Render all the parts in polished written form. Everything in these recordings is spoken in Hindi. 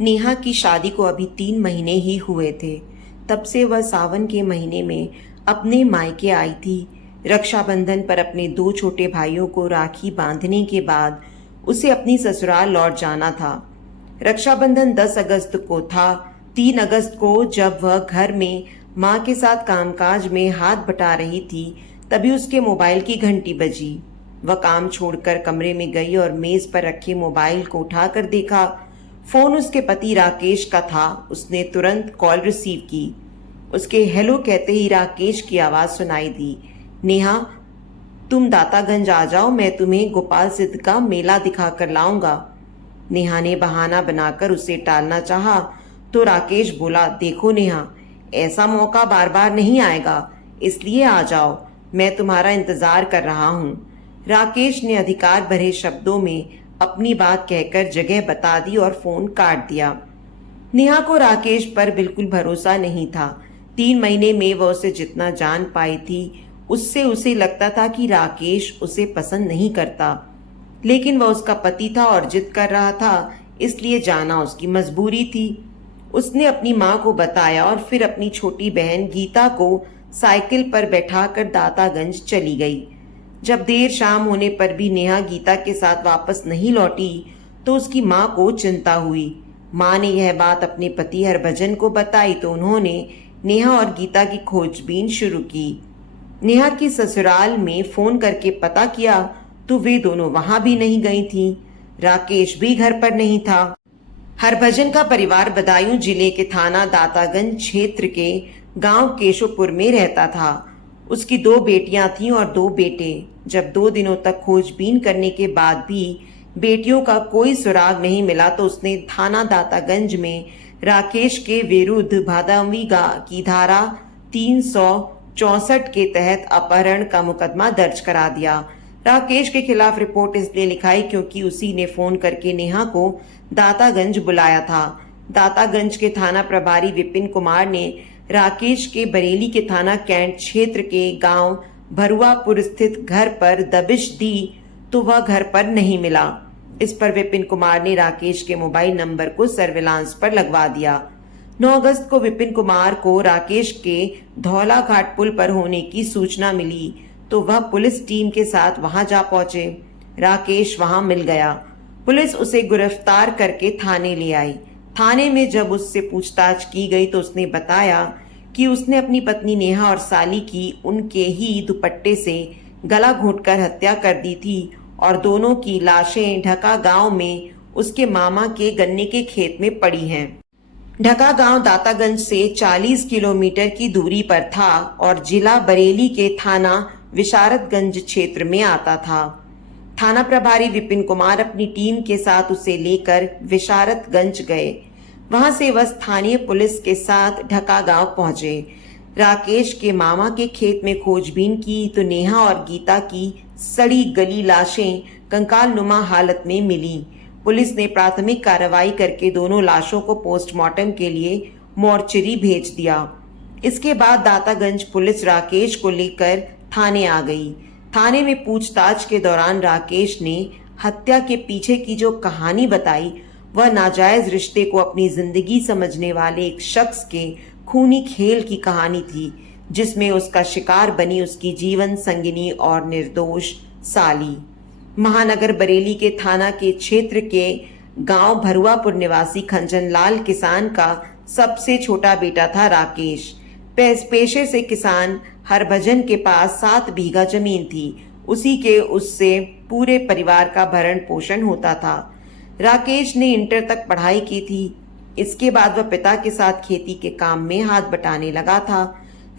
नेहा की शादी को अभी 3 महीने ही हुए थे। तब से वह सावन के महीने में अपने मायके आई थी। रक्षाबंधन पर अपने 2 छोटे भाइयों को राखी बांधने के बाद उसे अपनी ससुराल लौट जाना था। रक्षाबंधन 10 अगस्त को था। 3 अगस्त को जब वह घर में माँ के साथ कामकाज में हाथ बटा रही थी, तभी उसके मोबाइल की घंटी बजी। वह काम छोड़कर कमरे में गई और मेज पर रखे मोबाइल को उठाकर देखा। फोन उसके पति राकेश का था। उसने तुरंत कॉल रिसीव की। उसके हेलो कहते ही राकेश की आवाज सुनाई दी। नेहा, तुम दातागंज आ जाओ, मैं तुम्हें गोपाल सिद्ध का मेला दिखा कर लाऊंगा। नेहा ने बहाना बनाकर उसे टालना चाहा तो राकेश बोला, देखो नेहा, ऐसा मौका बार बार नहीं आएगा, इसलिए आ जाओ, मैं तुम्हारा इंतजार कर रहा हूँ। राकेश ने अधिकार भरे शब्दों में अपनी बात कहकर जगह बता दी और फोन काट दिया। नेहा को राकेश पर बिल्कुल भरोसा नहीं था। 3 महीने में वह उसे जितना जान पाई थी, उससे उसे लगता था कि राकेश उसे पसंद नहीं करता, लेकिन वह उसका पति था और जिद कर रहा था, इसलिए जाना उसकी मजबूरी थी। उसने अपनी माँ को बताया और फिर अपनी छोटी बहन गीता को साइकिल पर बैठाकर दातागंज चली गई। जब देर शाम होने पर भी नेहा गीता के साथ वापस नहीं लौटी तो उसकी माँ को चिंता हुई। माँ ने यह बात अपने पति हरभजन को बताई तो उन्होंने नेहा और गीता की खोजबीन शुरू की। नेहा की ससुराल में फोन करके पता किया तो वे दोनों वहां भी नहीं गई थीं। राकेश भी घर पर नहीं था। हरभजन का परिवार बदायूं जिले के थाना दातागंज क्षेत्र के गांव केशवपुर में रहता था। उसकी 2 बेटियां थीं और 2 बेटे। जब 2 दिनों तक खोजबीन करने के बाद भी बेटियों का कोई सुराग नहीं मिला तो उसने थाना दातागंज में राकेश के विरुद्ध भादवी की धारा 364 के तहत अपहरण का मुकदमा दर्ज करा दिया। राकेश के खिलाफ रिपोर्ट इसलिए लिखाई क्योंकि उसी ने फोन करके नेहा को दातागंज बुलाया था। दातागंज के थाना प्रभारी विपिन कुमार ने राकेश के बरेली के थाना कैंट क्षेत्र के गांव भरुआपुर स्थित घर पर दबिश दी तो वह घर पर नहीं मिला। इस पर विपिन कुमार ने राकेश के मोबाइल नंबर को सर्विलांस पर लगवा दिया। 9 अगस्त को विपिन कुमार को राकेश के धौला घाट पुल पर होने की सूचना मिली तो वह पुलिस टीम के साथ वहां जा पहुंचे। राकेश वहां मिल गया। पुलिस उसे गिरफ्तार करके थाने ले आई। थाने में जब उससे पूछताछ की गई तो उसने बताया कि उसने अपनी पत्नी नेहा और साली की उनके ही दुपट्टे से गला घोंटकर हत्या कर दी थी और दोनों की लाशें ढका गांव में उसके मामा के गन्ने के खेत में पड़ी हैं। ढका गांव दातागंज से 40 किलोमीटर की दूरी पर था और जिला बरेली के थाना विशारतगंज क्षेत्र में आता था। थाना प्रभारी विपिन कुमार अपनी टीम के साथ उसे लेकर विशारतगंज गए। वहां से वह स्थानीय पुलिस के साथ ढका गांव पहुंचे। राकेश के मामा के खेत में खोजबीन की तो नेहा और गीता की सड़ी गली लाशें कंकाल नुमा हालत में मिली। पुलिस ने प्राथमिक कार्रवाई करके दोनों लाशों को पोस्टमार्टम के लिए मोर्चरी भेज दिया। इसके बाद दातागंज पुलिस राकेश को लेकर थाने आ गई। थाने में पूछताछ के दौरान राकेश ने हत्या के पीछे की जो कहानी बताई वह नाजायज रिश्ते को अपनी जिंदगी समझने वाले एक शख्स के खूनी खेल की कहानी थी, जिसमें उसका शिकार बनी उसकी जीवन संगिनी और निर्दोष साली। महानगर बरेली के थाना के क्षेत्र के गांव भरुआपुर निवासी खंजन लाल किसान का सबसे छोटा बेटा था राकेश। पेशे से किसान हरभजन के पास 7 बीघा जमीन थी। उसी के उससे पूरे परिवार का भरण पोषण होता था। राकेश ने इंटर तक पढ़ाई की थी। इसके बाद वह पिता के साथ खेती के काम में हाथ बटाने लगा था।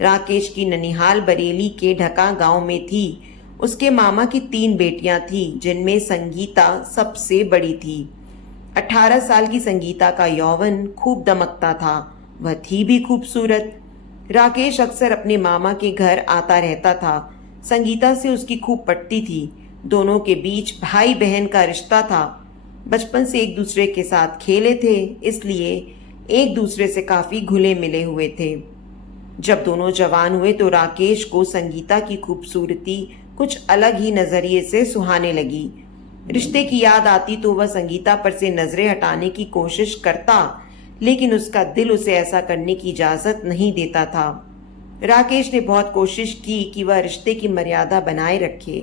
राकेश की ननिहाल बरेली के ढका गांव में थी। उसके मामा की 3 बेटियां थी, जिनमें संगीता सबसे बड़ी थी। 18 साल की संगीता का यौवन खूब दमकता था। वह थी भी खूबसूरत। राकेश अक्सर अपने मामा के घर आता रहता था। संगीता से उसकी खूब पटती थी। दोनों के बीच भाई बहन का रिश्ता था। बचपन से एक दूसरे के साथ खेले थे, इसलिए एक दूसरे से काफी घुले मिले हुए थे। जब दोनों जवान हुए तो राकेश को संगीता की खूबसूरती कुछ अलग ही नजरिए से सुहाने लगी। रिश्ते की याद आती तो वह संगीता पर से नजरें हटाने की कोशिश करता, लेकिन उसका दिल उसे ऐसा करने की इजाजत नहीं देता था। राकेश ने बहुत कोशिश की कि वह रिश्ते की मर्यादा बनाए रखे,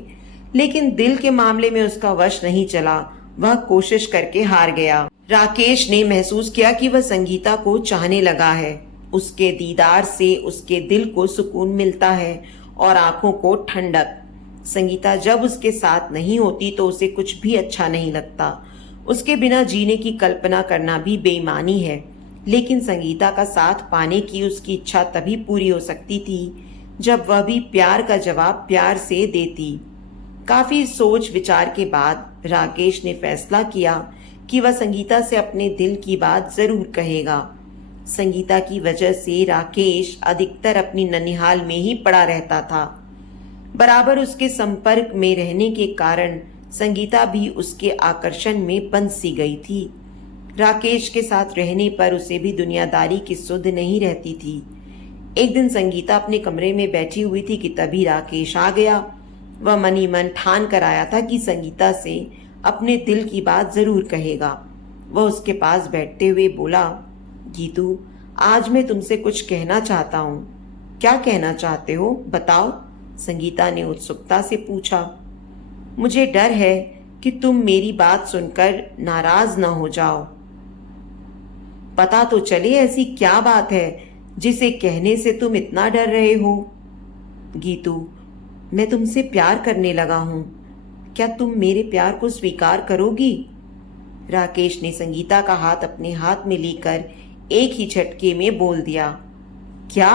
लेकिन दिल के मामले में उसका वश नहीं चला। वह कोशिश करके हार गया। राकेश ने महसूस किया कि वह संगीता को चाहने लगा है। उसके दीदार से उसके दिल को सुकून मिलता है और आंखों को ठंडक। संगीता जब उसके साथ नहीं होती तो उसे कुछ भी अच्छा नहीं लगता। उसके बिना जीने की कल्पना करना भी बेईमानी है, लेकिन संगीता का साथ पाने की उसकी इच्छा तभी पूरी हो सकती थी जब वह भी प्यार का जवाब प्यार से देती। काफी सोच विचार के बाद राकेश ने फैसला किया कि वह संगीता से अपने दिल की बात जरूर कहेगा। संगीता की वजह से राकेश अधिकतर अपनी ननिहाल में ही पड़ा रहता था। बराबर उसके संपर्क में रहने के कारण संगीता भी उसके आकर्षण में बंध सी गई थी। राकेश के साथ रहने पर उसे भी दुनियादारी की सुध नहीं रहती थी। एक दिन संगीता अपने कमरे में बैठी हुई थी कि तभी राकेश आ गया। वह मन ही मन ठान कर आया था कि संगीता से अपने दिल की बात जरूर कहेगा। वह उसके पास बैठते हुए बोला, गीतू, आज मैं तुमसे कुछ कहना चाहता हूँ। क्या कहना चाहते हो, बताओ? संगीता ने उत्सुकता से पूछा। मुझे डर है कि तुम मेरी बात सुनकर नाराज ना हो जाओ। पता तो चले ऐसी क्या बात है जिसे कहने से तुम इतना डर रहे हो। गीतू, मैं तुमसे प्यार करने लगा हूं। क्या तुम मेरे प्यार को स्वीकार करोगी? राकेश ने संगीता का हाथ अपने हाथ में लेकर एक ही झटके में बोल दिया। क्या?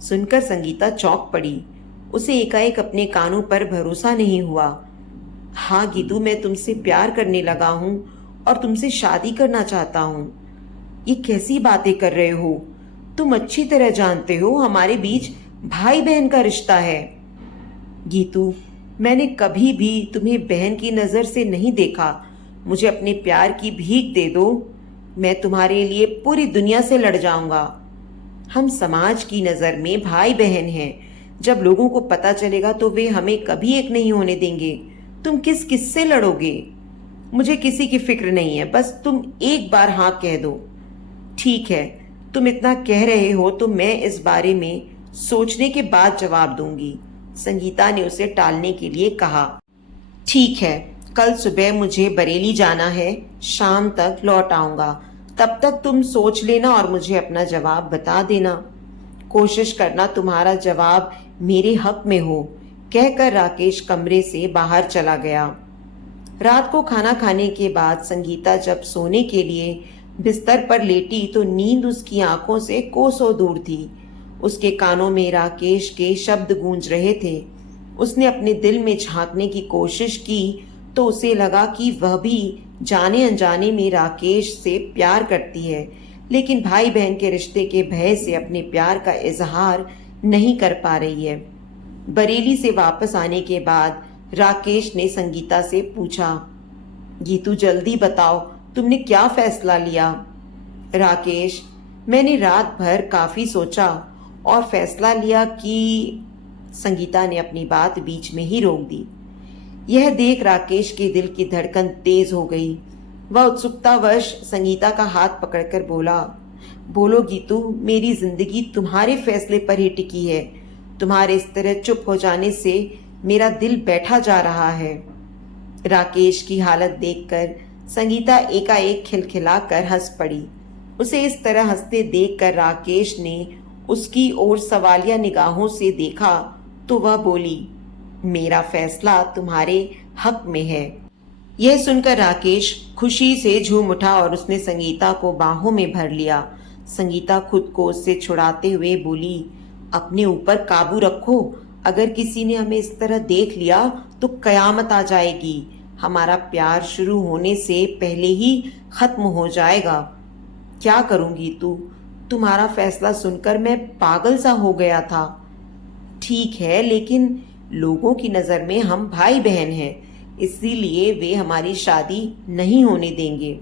सुनकर संगीता चौंक पड़ी। उसे एकाएक अपने कानों पर भरोसा नहीं हुआ। हाँ गीतू, मैं तुमसे प्यार करने लगा हूं और तुमसे शादी करना चाहता हूं। ये कैसी बातें कर रहे हो? तुम अच्छी तरह जानते हो हमारे बीच भाई बहन का रिश्ता है। गीतू, मैंने कभी भी तुम्हें बहन की नजर से नहीं देखा। मुझे अपने प्यार की भीख दे दो। मैं तुम्हारे लिए पूरी दुनिया से लड़ जाऊंगा। हम समाज की नजर में भाई बहन हैं। जब लोगों को पता चलेगा तो वे हमें कभी एक नहीं होने देंगे। तुम किस से लड़ोगे? मुझे किसी की फिक्र नहीं है, बस तुम एक बार हाँ कह दो। ठीक है, तुम इतना कह रहे हो तो मैं इस बारे में सोचने के बाद जवाब दूंगी। संगीता ने उसे टालने के लिए कहा। ठीक है, कल सुबह मुझे बरेली जाना है, शाम तक लौट आऊंगा। तब तक तुम सोच लेना और मुझे अपना जवाब बता देना। कोशिश करना तुम्हारा जवाब मेरे हक में हो, कहकर राकेश कमरे से बाहर चला गया। रात को खाना खाने के बाद संगीता जब सोने के लिए बिस्तर पर लेटी तो नींद उसकी आंखों से कोसों दूर थी। उसके कानों में राकेश के शब्द गूंज रहे थे। उसने अपने दिल में झांकने की कोशिश की तो उसे लगा कि वह भी जाने अनजाने में राकेश से प्यार करती है, लेकिन भाई बहन के रिश्ते के भय से अपने प्यार का इजहार नहीं कर पा रही है। बरेली से वापस आने के बाद राकेश ने संगीता से पूछा, गीतू जल्दी बताओ, तुमने क्या फैसला लिया? राकेश, मैंने रात भर काफी सोचा और फैसला लिया कि। संगीता ने अपनी बात बीच में ही रोक दी। यह देख राकेश के दिल की धड़कन तेज हो गई। वह उत्सुकतावश संगीता का हाथ पकड़कर बोला, बोलो गीतू, मेरी जिंदगी तुम्हारे फैसले पर ही टिकी है। तुम्हारे इस तरह चुप हो जाने से मेरा दिल बैठा जा रहा है। राकेश की हालत देखकर संगीता एकाएक खिलखिलाकर हंस पड़ी। उसे इस तरह हंसते देखकर राकेश ने उसकी ओर सवालिया निगाहों से देखा तो वह बोली, मेरा फैसला तुम्हारे हक में है। यह सुनकर राकेश खुशी से झूम उठा और उसने संगीता को बाहों में भर लिया। संगीता खुद को उससे छुड़ाते हुए बोली, अपने ऊपर काबू रखो। अगर किसी ने हमें इस तरह देख लिया तो कयामत आ जाएगी। हमारा प्यार शुरू होने से पहले ही खत्म हो जाएगा। क्या करूंगी तू? तुम्हारा फैसला सुनकर मैं पागल सा हो गया था। ठीक है, लेकिन लोगों की नजर में हम भाई बहन हैं, इसीलिए वे हमारी शादी नहीं होने देंगे।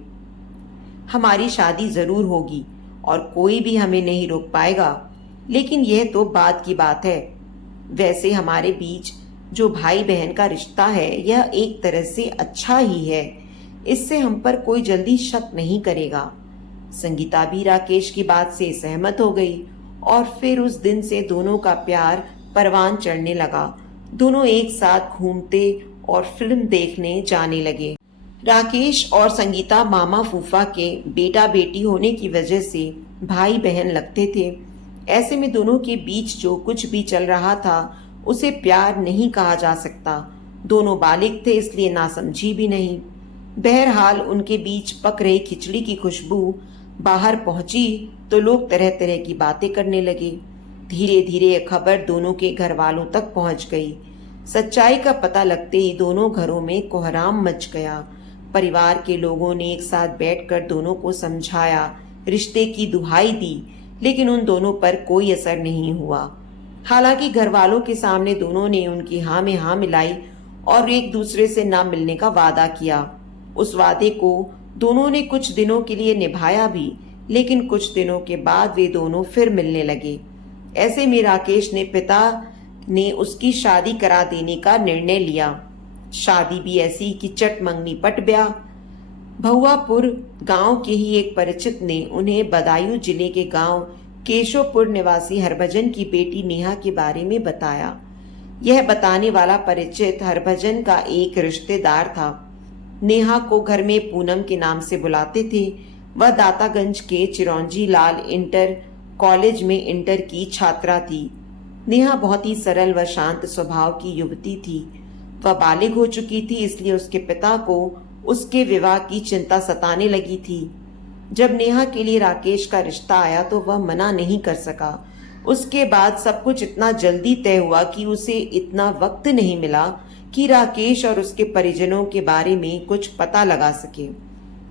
हमारी शादी जरूर होगी और कोई भी हमें नहीं रोक पाएगा, लेकिन यह तो बात की बात है। वैसे हमारे बीच जो भाई बहन का रिश्ता है यह एक तरह से अच्छा ही है, इससे हम पर कोई जल्दी शक नहीं करेगा। संगीता भी राकेश की बात से सहमत हो गई और फिर उस दिन से दोनों का प्यार परवान चढ़ने लगा। दोनों एक साथ घूमते और फिल्म देखने जाने लगे। राकेश और संगीता मामा फूफा के बेटा बेटी होने की वजह से भाई बहन लगते थे। ऐसे में दोनों के बीच जो कुछ भी चल रहा था उसे प्यार नहीं कहा जा सकता। दोनों बालिग थे इसलिए नासमझी भी नहीं। बहरहाल उनके बीच पक रही खिचड़ी की खुशबू बाहर पहुंची तो लोग तरह तरह की बातें करने लगे। धीरे धीरे यह खबर दोनों के घर वालों तक पहुंच गई। सच्चाई का पता लगते ही दोनों घरों में कोहराम मच गया। परिवार के लोगों ने एक साथ बैठकर दोनों को समझाया, रिश्ते की दुहाई दी, लेकिन उन दोनों पर कोई असर नहीं हुआ। हालांकि घर वालों के सामने दोनों ने उनकी हाँ में हाँ मिलाई और एक दूसरे से ना मिलने का वादा किया। उस वादे को दोनों ने कुछ दिनों के लिए निभाया भी, लेकिन कुछ दिनों के बाद वे दोनों फिर मिलने लगे। ऐसे में राकेश ने पिता ने उसकी शादी करा देने का निर्णय लिया। शादी भी ऐसी कि चट मंगनी पट ब्याह। भहुआपुर गांव के ही एक परिचित ने उन्हें बदायूं जिले के गांव केशवपुर निवासी हरभजन की बेटी नेहा के बारे में बताया। यह बताने वाला परिचित हरभजन का एक रिश्तेदार था। नेहा को घर में पूनम के नाम से बुलाते थे। वह दातागंज के चिरौंजी लाल इंटर कॉलेज में इंटर की छात्रा थी। नेहा बहुत ही सरल व शांत स्वभाव की युवती थी। वह बालिग हो चुकी थी, इसलिए उसके पिता को उसके विवाह की चिंता सताने लगी थी। जब नेहा के लिए राकेश का रिश्ता आया तो वह मना नहीं कर सका। उसके बाद सब कुछ इतना जल्दी तय हुआ कि उसे इतना वक्त नहीं मिला कि राकेश और उसके परिजनों के बारे में कुछ पता लगा सके।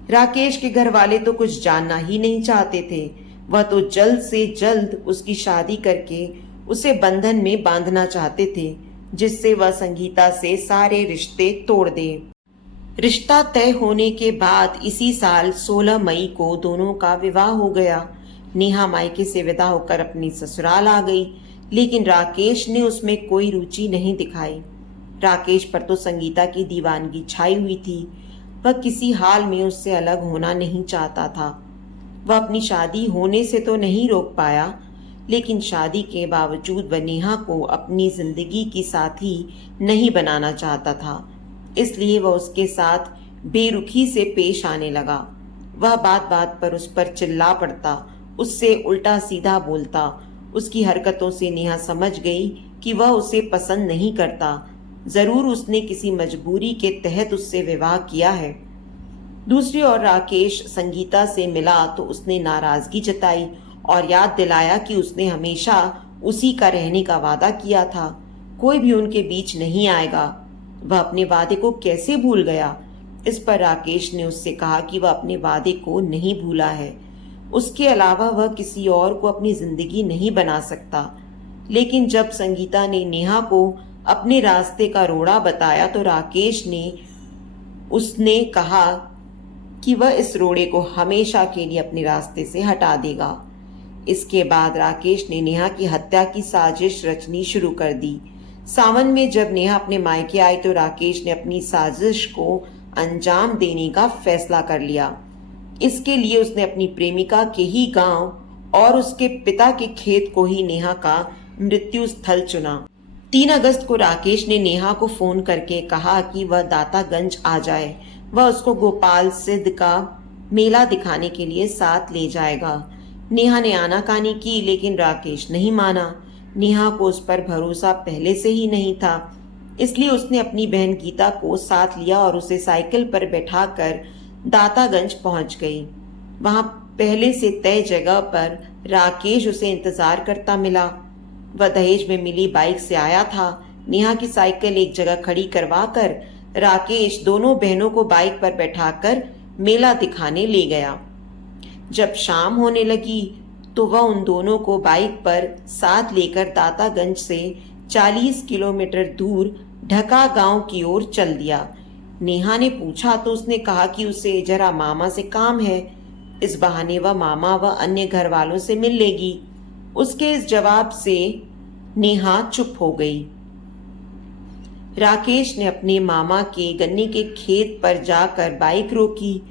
राकेश के घर वाले तो कुछ जानना ही नहीं चाहते थे। वह तो जल्द से जल्द उसकी शादी करके उसे बंधन में बांधना चाहते थे, जिससे वह संगीता से सारे रिश्ते तोड़ दे। रिश्ता तय होने के बाद इसी साल 16 मई को दोनों का विवाह हो गया। नेहा मायके से विदा होकर अपनी ससुराल आ गई, लेकिन राकेश ने उसमें कोई रुचि नहीं दिखाई। राकेश पर तो संगीता की दीवानगी छाई हुई थी। वह किसी हाल में उससे अलग होना नहीं चाहता था। वह अपनी शादी होने से तो नहीं रोक पाया, लेकिन शादी के बावजूद वह नेहा को अपनी जिंदगी की साथी नहीं बनाना चाहता था। इसलिए वह उसके साथ बेरुखी से पेश आने लगा। वह बात बात पर उस पर चिल्ला पड़ता, उससे उल्टा सीधा बोलता। उसकी हरकतों से नेहा समझ गई कि वह उसे पसंद नहीं करता। जरूर उसने किसी मजबूरी के तहत उससे विवाह किया है। दूसरी ओर राकेश संगीता से मिला तो उसने नाराजगी जताई और याद दिलाया कि उसने हमेशा उसी का रहने का वादा किया था। कोई भी उनके बीच नहीं आएगा। वह अपने वादे को कैसे भूल गया? इस पर राकेश ने उससे कहा कि वह अपने वादे को नहीं भूला है। उसके अलावा वह किसी और को अपनी जिंदगी नहीं बना सकता। लेकिन जब संगीता ने नेहा को अपने रास्ते का रोड़ा बताया तो राकेश ने उसने कहा कि वह इस रोड़े को हमेशा के लिए अपने रास्ते से हटा देगा। इसके बाद राकेश ने नेहा की हत्या की साजिश रचनी शुरू कर दी। सावन में जब नेहा अपने मायके आई तो राकेश ने अपनी साजिश को अंजाम देने का फैसला कर लिया। इसके लिए उसने अपनी प्रेमिका के ही गांव और उसके पिता के खेत को ही नेहा का मृत्यु स्थल चुना। 3 अगस्त को राकेश ने नेहा को फोन करके कहा कि वह दातागंज आ जाए। वह उसको गोपाल सिद्ध का मेला दिखाने के लिए साथ ले जाएगा। नेहा ने आनाकानी की, लेकिन राकेश नहीं माना। नेहा को उस पर भरोसा पहले से ही नहीं था, इसलिए उसने अपनी बहन गीता को साथ लिया और उसे साइकिल पर बैठाकर दातागंज पहुंच गई। वहां पहले से तय जगह पर राकेश उसे इंतजार करता मिला। वह दहेज में मिली बाइक से आया था। नेहा की साइकिल एक जगह खड़ी करवाकर राकेश दोनों बहनों को बाइक पर बैठाकर मेला दिखाने ले गया। जब शाम होने लगी तो वह उन दोनों को बाइक पर साथ लेकर दातागंज से 40 किलोमीटर दूर ढका गांव की ओर चल दिया। नेहा ने पूछा तो उसने कहा कि उसे जरा मामा से काम है। इस बहाने वह मामा व अन्य घर वालों से मिल लेगी। उसके इस जवाब से नेहा चुप हो गई। राकेश ने अपने मामा के गन्ने के खेत पर जाकर बाइक रोकी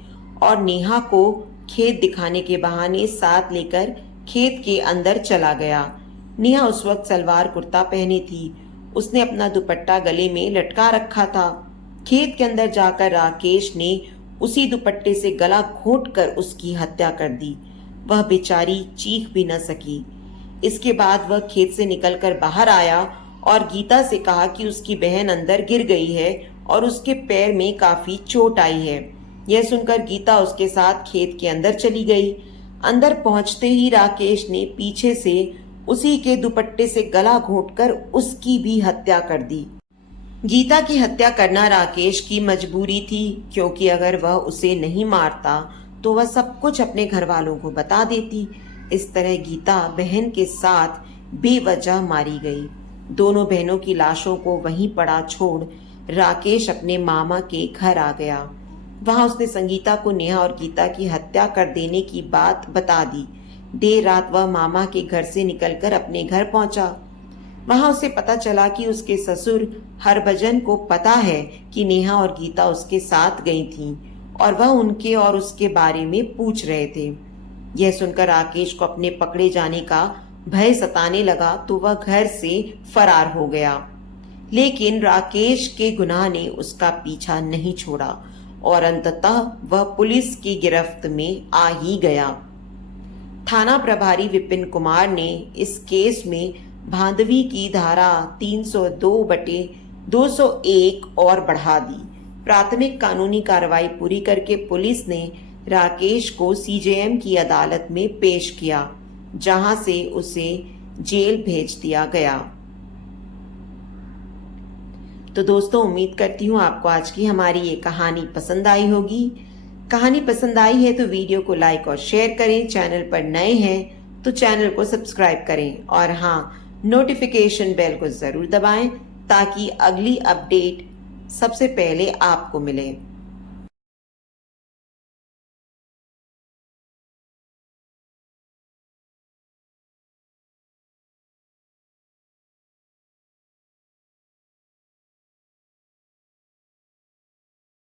और नेहा को खेत दिखाने के बहाने साथ लेकर खेत के अंदर चला गया। नेहा उस वक्त सलवार कुर्ता पहनी थी। उसने अपना दुपट्टा गले में लटका रखा था। खेत के अंदर जाकर राकेश ने उसी दुपट्टे से गला घोंटकर उसकी हत्या कर दी। वह बेचारी चीख भी न सकी। इसके बाद वह खेत से निकलकर बाहर आया और गीता से कहा कि उसकी बहन अंदर गिर गई है और उसके पैर में काफी चोट आई है। यह सुनकर गीता उसके साथ खेत के अंदर चली गई। अंदर पहुंचते ही राकेश ने पीछे से उसी के दुपट्टे से गला घोंटकर उसकी भी हत्या कर दी। गीता की हत्या करना राकेश की मजबूरी थी, क्योंकि अगर वह उसे नहीं मारता तो वह सब कुछ अपने घर वालों को बता देती। इस तरह गीता बहन के साथ बेवजह मारी गई। दोनों बहनों की लाशों को वहीं पड़ा छोड़ राकेश अपने मामा के घर आ गया। वहां उसने संगीता को नेहा और गीता की हत्या कर देने की बात बता दी। देर रात वह मामा के घर से निकलकर अपने घर पहुंचा। वहां उसे पता चला कि उसके ससुर हरभजन को पता है कि नेहा और गीता उसके साथ गई थीं और वह उनके और उसके बारे में पूछ रहे थे। यह सुनकर राकेश को अपने पकड़े जाने का भय सताने लगा तो वह घर से फरार हो गया। लेकिन राकेश के गुनाह ने उसका पीछा नहीं छोड़ा और अंततः वह पुलिस की गिरफ्त में आ ही गया। थाना प्रभारी विपिन कुमार ने इस केस में भांदवी की धारा 302/201 और बढ़ा दी। प्राथमिक कानूनी कार्रवाई पूरी करके पुलिस ने राकेश को सीजेएम की अदालत में पेश किया, जहां से उसे जेल भेज दिया गया। तो दोस्तों, उम्मीद करती हूँ आपको आज की हमारी ये कहानी पसंद आई होगी। कहानी पसंद आई है तो वीडियो को लाइक और शेयर करें। चैनल पर नए हैं तो चैनल को सब्सक्राइब करें और हाँ, नोटिफिकेशन बेल को जरूर दबाएं ताकि अगली अपडेट सबसे पहले आपको मिले।